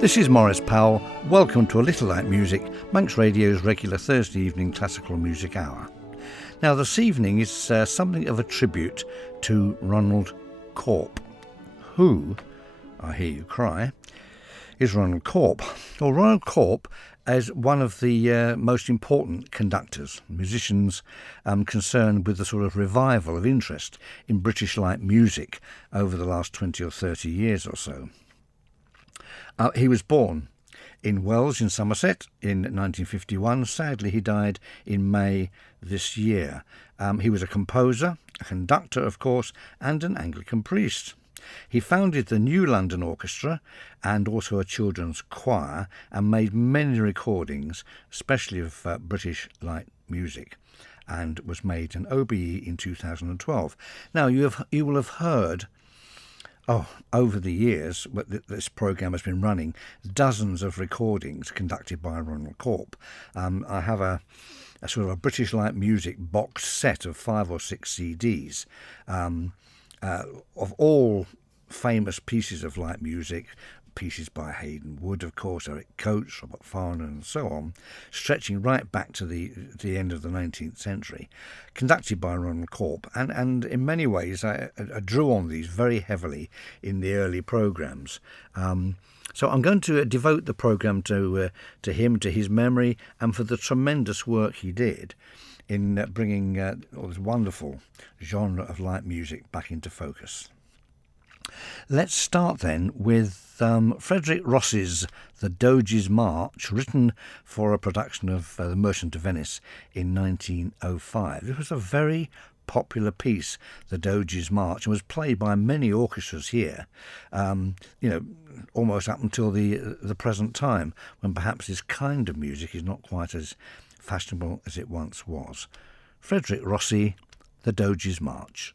This is Maurice Powell. Welcome to A Little Light Music, Manx Radio's regular Thursday evening classical music hour. Now, this evening is something of a tribute to Ronald Corp. Who, I hear you cry, is Ronald Corp? Well, Ronald Corp is one of the most important conductors, musicians concerned with the sort of revival of interest in British light music over the last 20 or 30 years or so. He was born in Wells in Somerset in 1951. Sadly, he died in May this year. He was a composer, a conductor, of course, and an Anglican priest. He founded the New London Orchestra and also a children's choir and made many recordings, especially of British light music, and was made an OBE in 2012. Now, you will have heard over the years, this programme has been running, dozens of recordings conducted by Ronald Corp. I have a sort of a British light music box set of 5 or 6 CDs of all famous pieces of light music, pieces by Hayden Wood, of course, Eric Coates, Robert Farnon, and so on, stretching right back to the end of the 19th century, conducted by Ronald Corp. And in many ways, I drew on these very heavily in the early programmes. So I'm going to devote the programme to him, to his memory, and for the tremendous work he did in bringing all this wonderful genre of light music back into focus. Let's start then with Frederick Ross's The Doge's March, written for a production of The Merchant of Venice in 1905. It was a very popular piece, The Doge's March, and was played by many orchestras here, almost up until the present time, when perhaps this kind of music is not quite as fashionable as it once was. Frederick Rossi, The Doge's March.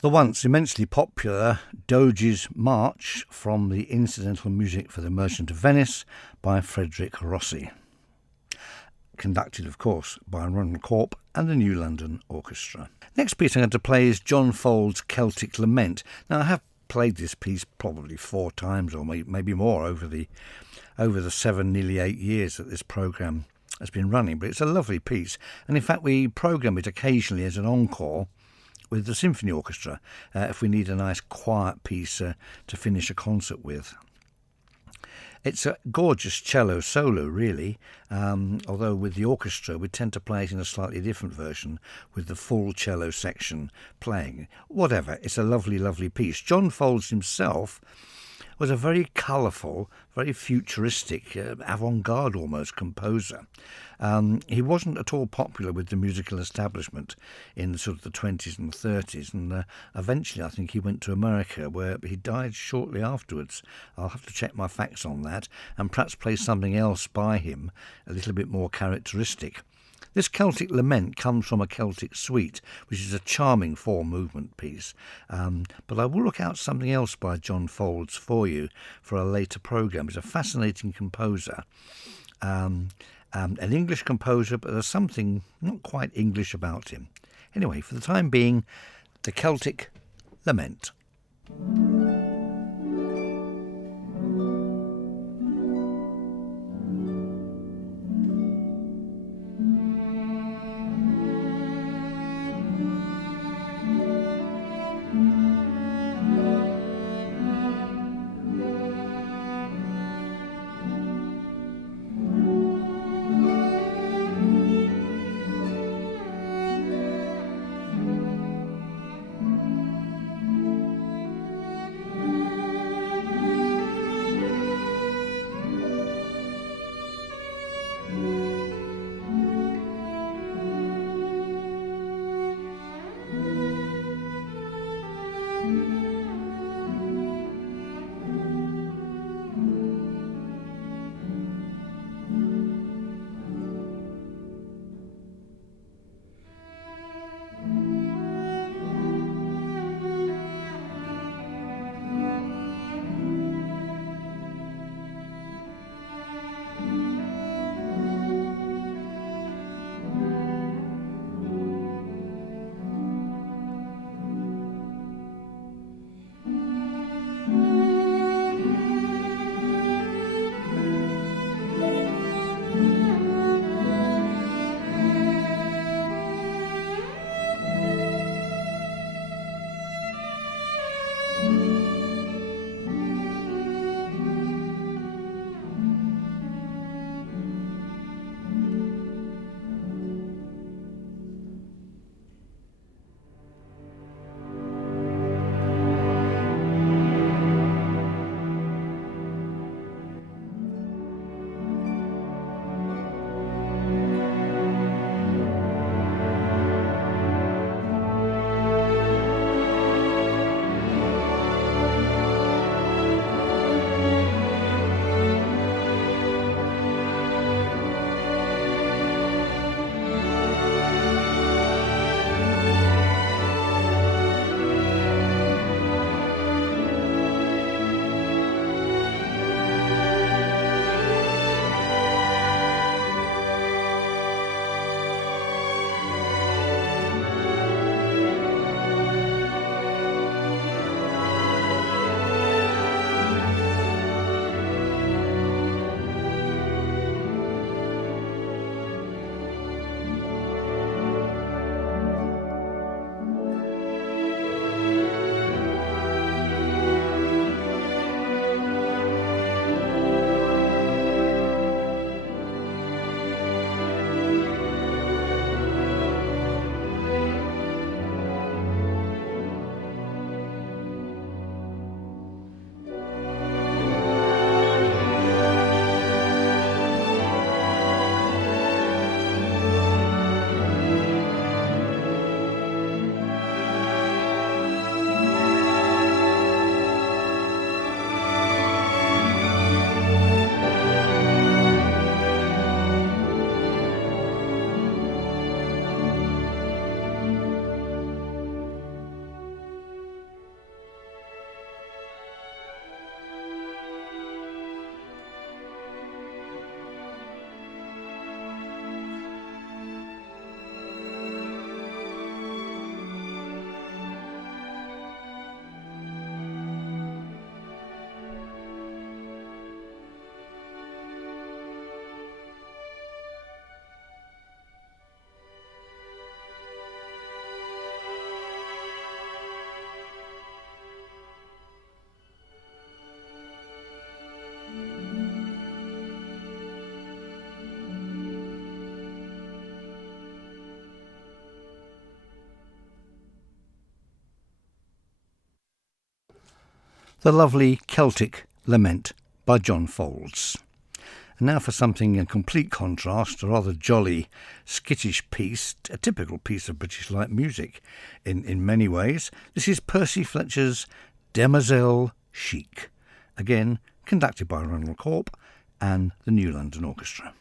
The once immensely popular Doge's March from the incidental music for The Merchant of Venice by Frederic Rossi, conducted of course by Ronald Corp and the New London Orchestra. Next piece I'm going to play is John Fowles' Celtic Lament. Now I have played this piece probably 4 times or maybe more over the 7, nearly 8 years that this programme has been running, but it's a lovely piece, and in fact we programme it occasionally as an encore with the symphony orchestra if we need a nice quiet piece to finish a concert with. It's a gorgeous cello solo, really, although with the orchestra we tend to play it in a slightly different version with the full cello section playing. Whatever, it's a lovely, lovely piece. John Fowles himself was a very colourful, very futuristic, avant-garde almost composer. He wasn't at all popular with the musical establishment in the sort of the 20s and 30s, and eventually I think he went to America, where he died shortly afterwards. I'll have to check my facts on that and perhaps play something else by him, a little bit more characteristic. This Celtic Lament comes from a Celtic Suite, which is a charming 4-movement piece, but I will look out something else by John Fowles for you for a later programme. He's a fascinating composer, an English composer, but there's something not quite English about him. Anyway, for the time being, the Celtic Lament. the lovely Celtic Lament by John Folds. And now for something in complete contrast, a rather jolly, skittish piece, a typical piece of British light music in many ways. This is Percy Fletcher's Demoiselle Chic, again conducted by Ronald Corp and the New London Orchestra.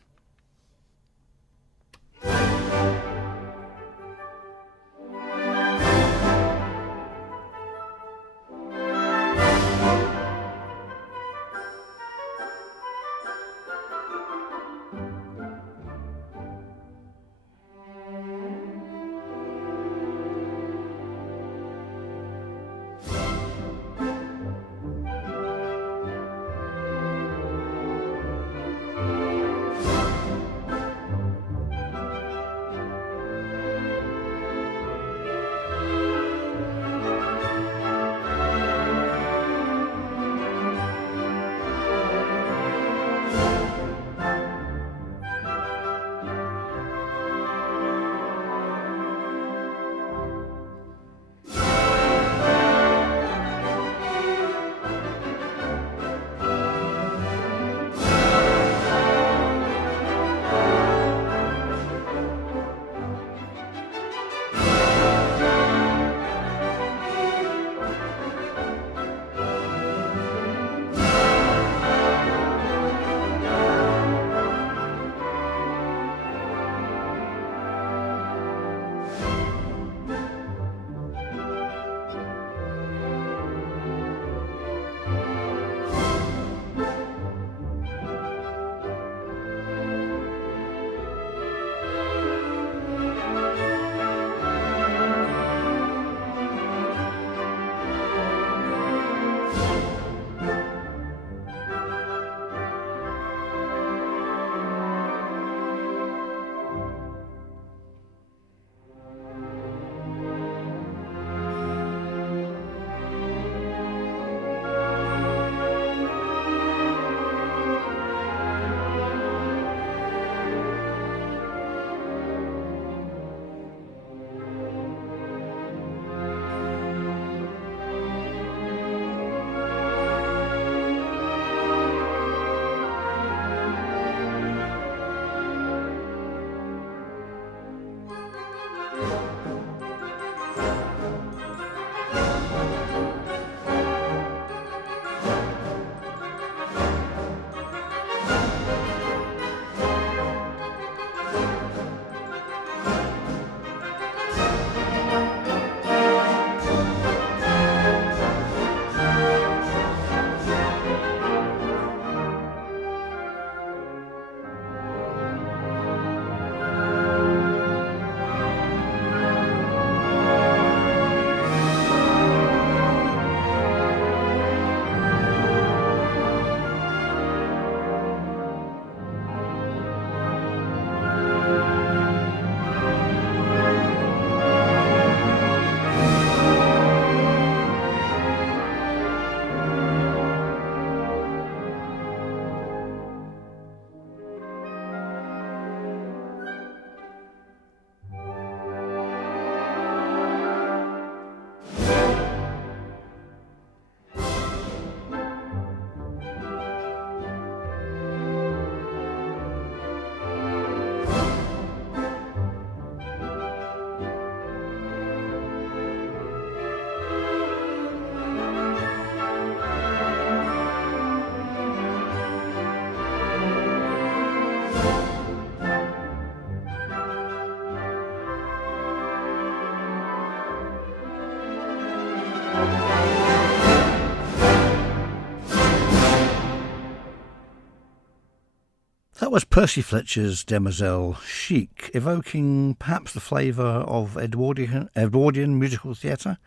That was Percy Fletcher's Demoiselle Chic, evoking perhaps the flavour of Edwardian musical theatre.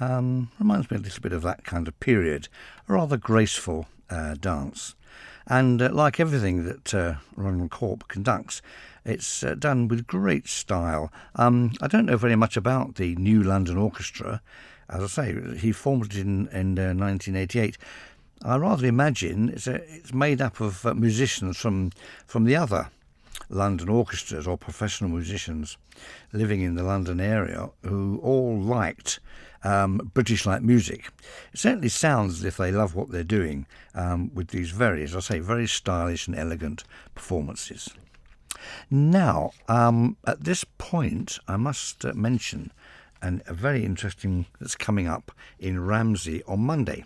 Reminds me a little bit of that kind of period, a rather graceful dance. And like everything that Ronald Corp conducts, it's done with great style. I don't know very much about the New London Orchestra. As I say, he formed it in 1988. I rather imagine it's made up of musicians from the other London orchestras or professional musicians living in the London area who all liked British light music. It certainly sounds as if they love what they're doing with these very, as I say, very stylish and elegant performances. Now, at this point, I must mention a very interesting that's coming up in Ramsey on Monday.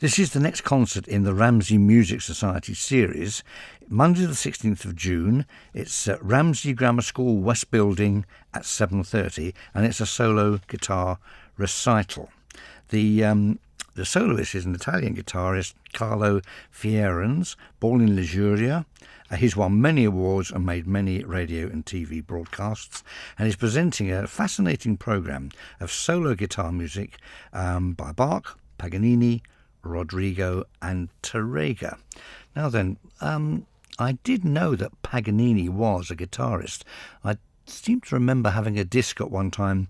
This is the next concert in the Ramsey Music Society series. Monday the 16th of June. It's at Ramsey Grammar School West Building at 7:30, and it's a solo guitar recital. The soloist is an Italian guitarist, Carlo Fierens, born in Liguria. He's won many awards and made many radio and TV broadcasts, and he's presenting a fascinating programme of solo guitar music by Bach, Paganini, Rodrigo and Tárrega. Now then, I did know that Paganini was a guitarist. I seem to remember having a disc at one time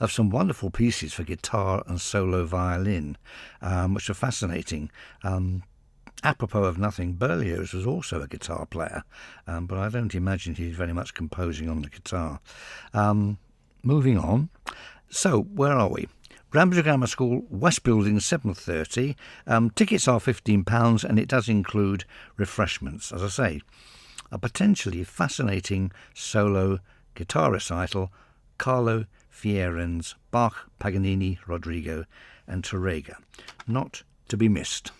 of some wonderful pieces for guitar and solo violin, which are fascinating. Apropos of nothing, Berlioz was also a guitar player, but I don't imagine he's very much composing on the guitar. Moving on. So, where are we? Ramsey Grammar School, West Building, 7:30. Tickets are £15 and it does include refreshments. As I say, a potentially fascinating solo guitar recital, Carlo Fierens, Bach, Paganini, Rodrigo and Tárrega. Not to be missed.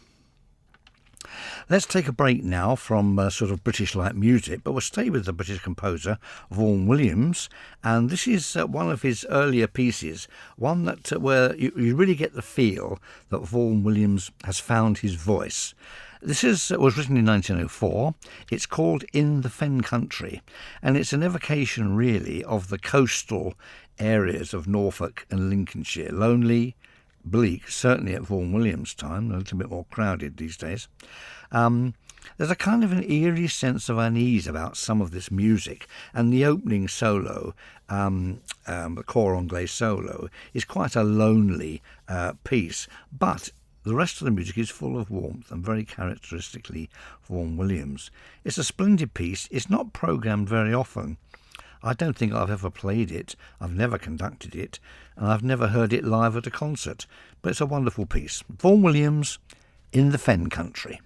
Let's take a break now from sort of British light music, but we'll stay with the British composer Vaughan Williams, and this is one of his earlier pieces, one that where you really get the feel that Vaughan Williams has found his voice. This was written in 1904. It's called In the Fen Country, and it's an evocation really of the coastal areas of Norfolk and Lincolnshire. Lonely, bleak, certainly at Vaughan Williams' time, a little bit more crowded these days. There's a kind of an eerie sense of unease about some of this music, and the opening solo, the cor anglais solo, is quite a lonely piece, but the rest of the music is full of warmth and very characteristically Vaughan Williams. It's a splendid piece. It's not programmed very often. I don't think I've ever played it, I've never conducted it, and I've never heard it live at a concert, but it's a wonderful piece. Vaughan Williams, In the Fen Country.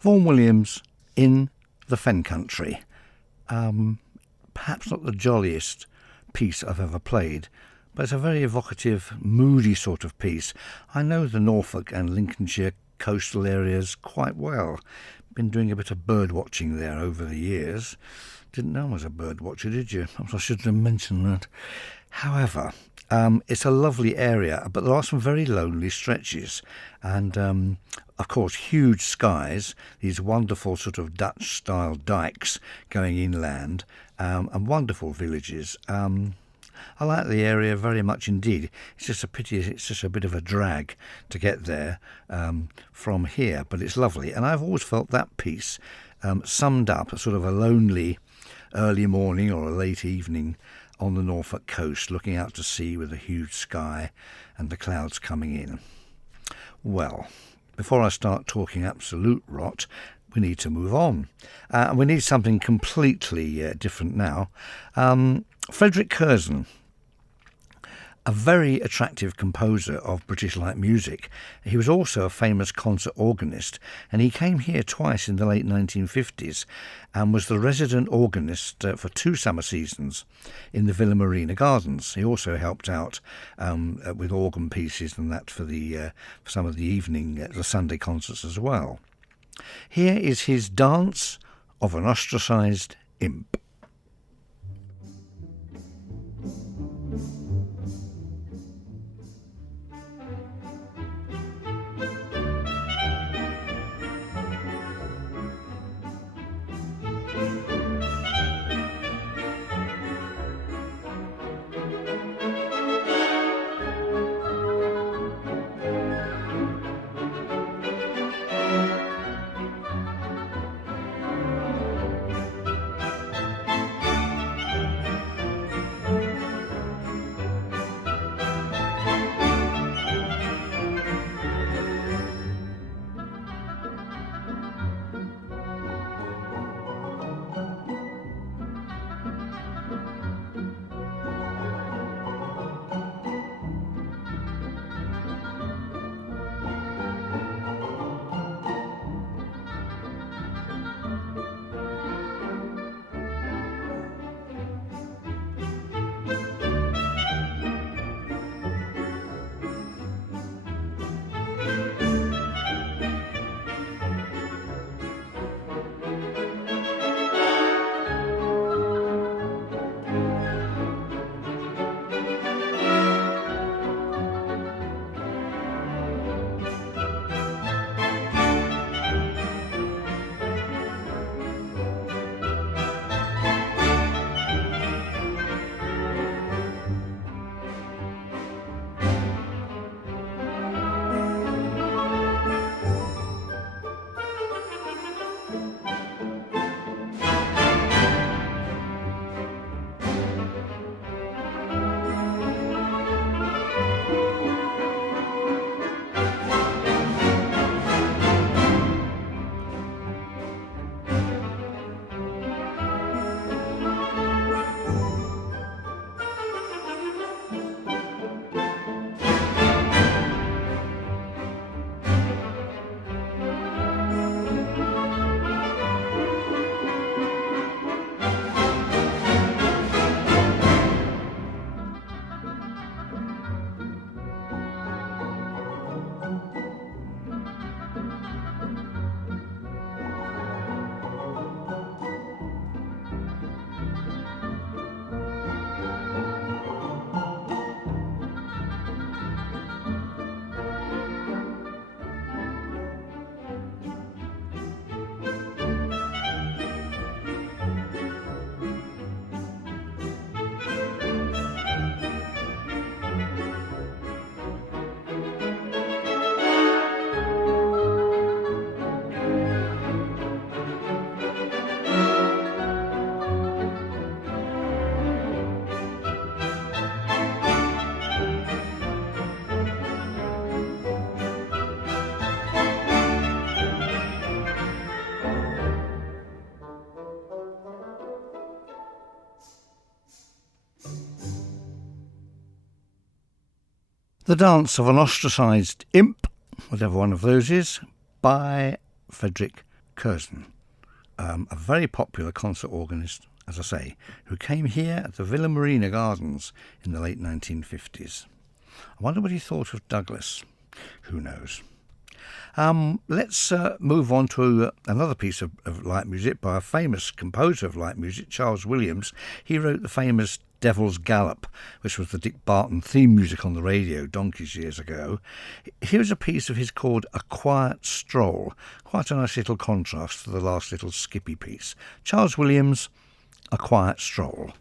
Vaughan Williams in the Fen Country. Perhaps not the jolliest piece I've ever played, but it's a very evocative, moody sort of piece. I know the Norfolk and Lincolnshire coastal areas quite well. Been doing a bit of bird watching there over the years. Didn't know I was a bird watcher, did you? Perhaps I shouldn't have mentioned that. However, it's a lovely area, but there are some very lonely stretches, and of course huge skies, these wonderful sort of Dutch style dikes going inland, and wonderful villages. I like the area very much indeed. It's just a pity it's just a bit of a drag to get there from here, but it's lovely, and I've always felt that piece summed up a sort of a lonely early morning or a late evening on the Norfolk coast, looking out to sea with a huge sky and the clouds coming in. Well, before I start talking absolute rot, we need to move on. We need something completely different now. Frederick Curzon, a very attractive composer of British light music. He was also a famous concert organist, and he came here twice in the late 1950s and was the resident organist for 2 summer seasons in the Villa Marina Gardens. He also helped out with organ pieces and that for some of the evening, the Sunday concerts as well. Here is his Dance of an Ostracised Imp. The Dance of an Ostracised Imp, whatever one of those is, by Frederick Curzon, a very popular concert organist, as I say, who came here at the Villa Marina Gardens in the late 1950s. I wonder what he thought of Douglas. Who knows? Let's move on to another piece of light music by a famous composer of light music, Charles Williams. He wrote the famous Devil's Gallop, which was the Dick Barton theme music on the radio donkeys years ago. Here's a piece of his called A Quiet Stroll, quite a nice little contrast to the last little skippy piece. Charles Williams, A Quiet Stroll.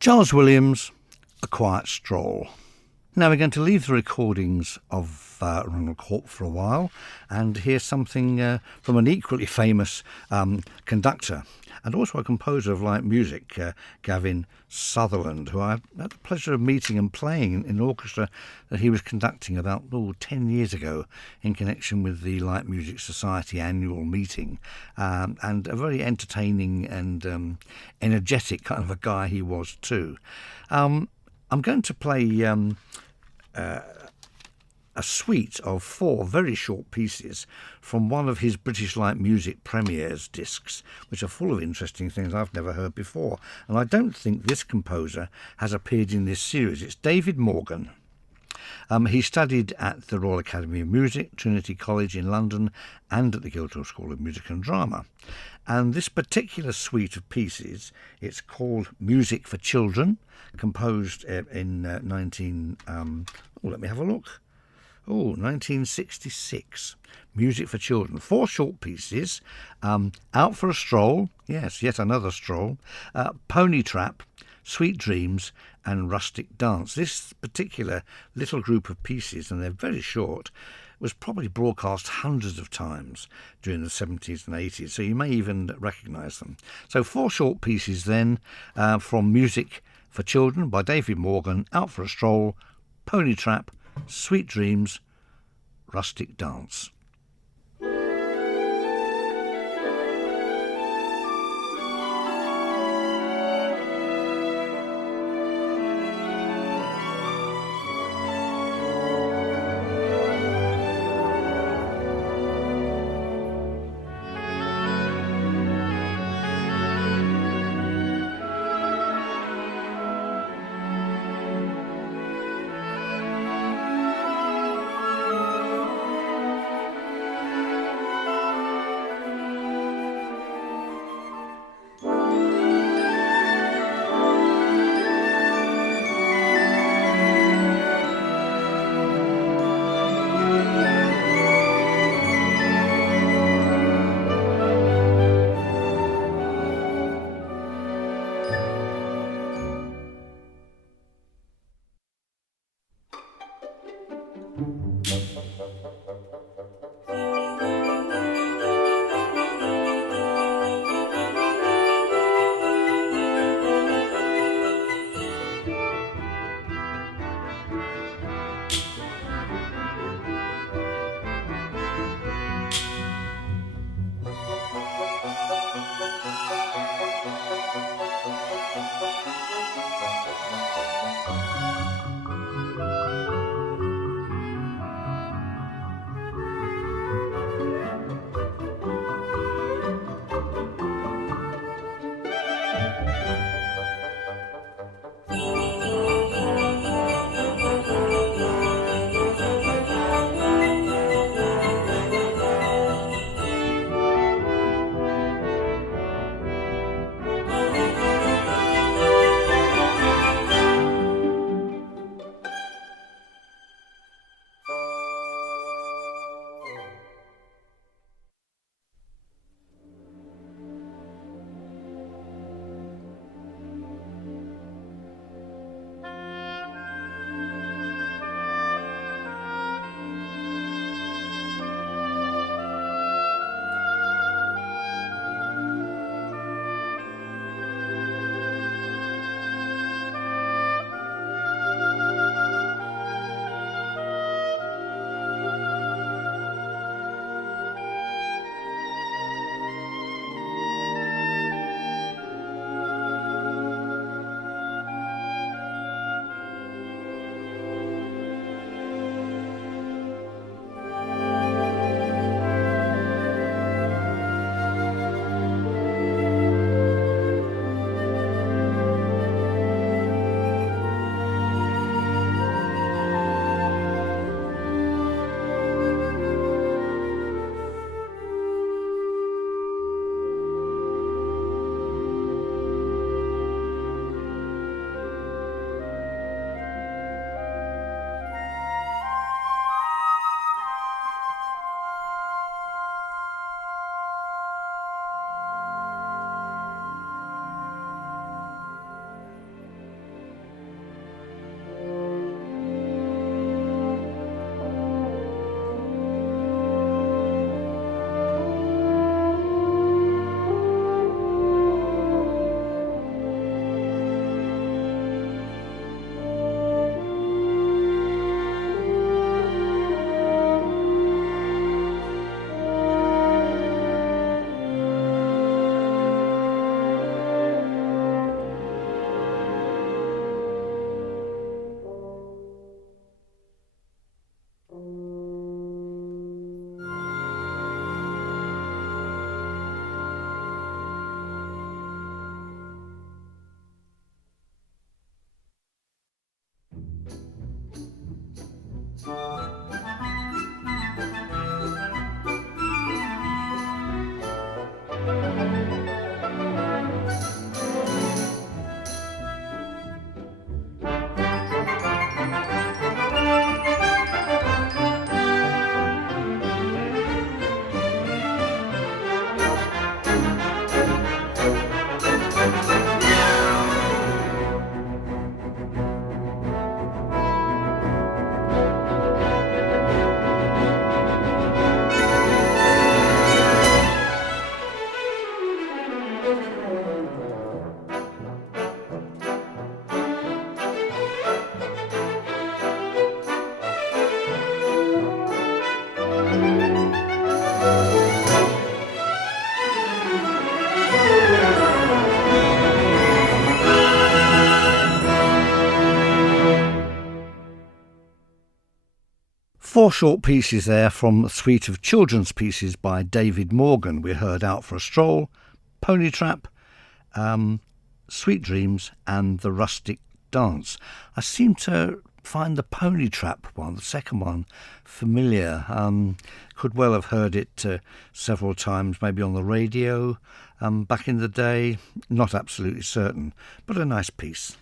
Charles Williams, A Quiet Stroll. Now we're going to leave the recordings of Ronald Corp for a while and hear something from an equally famous conductor and also a composer of light music, Gavin Sutherland, who I had the pleasure of meeting and playing in an orchestra that he was conducting about 10 years ago in connection with the Light Music Society annual meeting, and a very entertaining and energetic kind of a guy he was too. I'm going to play a suite of 4 very short pieces from one of his British Light Music premieres discs, which are full of interesting things I've never heard before. And I don't think this composer has appeared in this series. It's David Morgan. He studied at the Royal Academy of Music, Trinity College in London, and at the Guildhall School of Music and Drama. And this particular suite of pieces, it's called Music for Children, composed in 1966. Music for Children. 4 short pieces. Out for a Stroll, yes, yet another stroll. Pony Trap, Sweet Dreams, and Rustic Dance. This particular little group of pieces, and they're very short, was probably broadcast hundreds of times during the 70s and 80s, so you may even recognise them. So 4 short pieces then from Music For Children by David Morgan, Out for a Stroll, Pony Trap, Sweet Dreams, Rustic Dance. Four short pieces there from a suite of children's pieces by David Morgan. We heard Out for a Stroll, Pony Trap, Sweet Dreams and The Rustic Dance. I seem to find the Pony Trap one, the second one, familiar. Could well have heard it several times, maybe on the radio back in the day. Not absolutely certain, but a nice piece.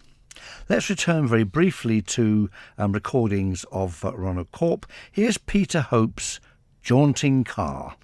Let's return very briefly to recordings of Ronald Corp. Here's Peter Hope's Jaunting Car.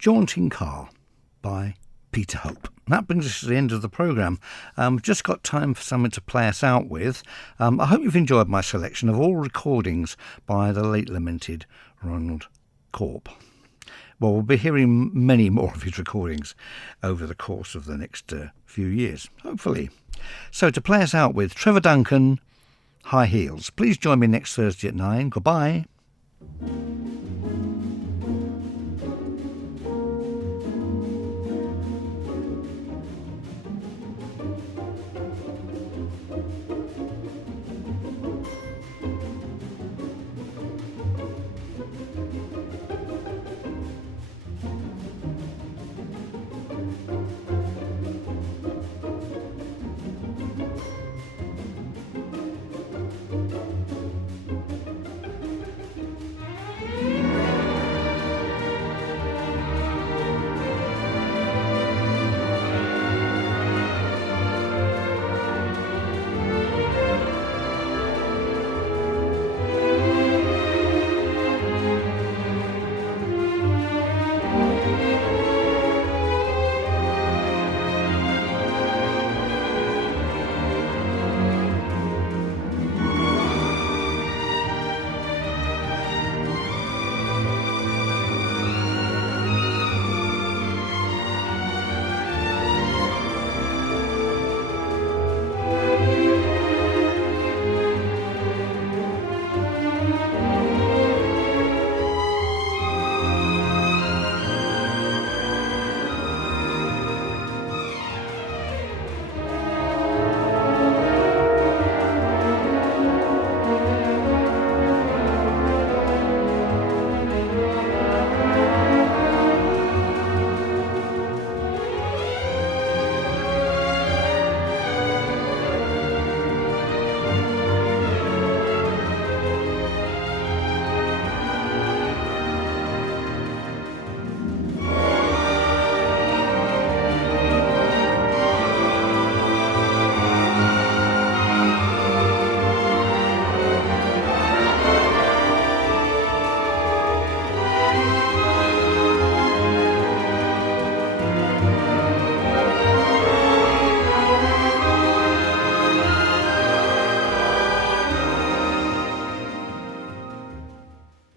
Jaunting Car by Peter Hope. That brings us to the end of the programme. Just got time for something to play us out with. I hope you've enjoyed my selection of all recordings by the late lamented Ronald Corp. Well, we'll be hearing many more of his recordings over the course of the next few years, hopefully. So to play us out with, Trevor Duncan, High Heels. Please join me next Thursday at 9. Goodbye.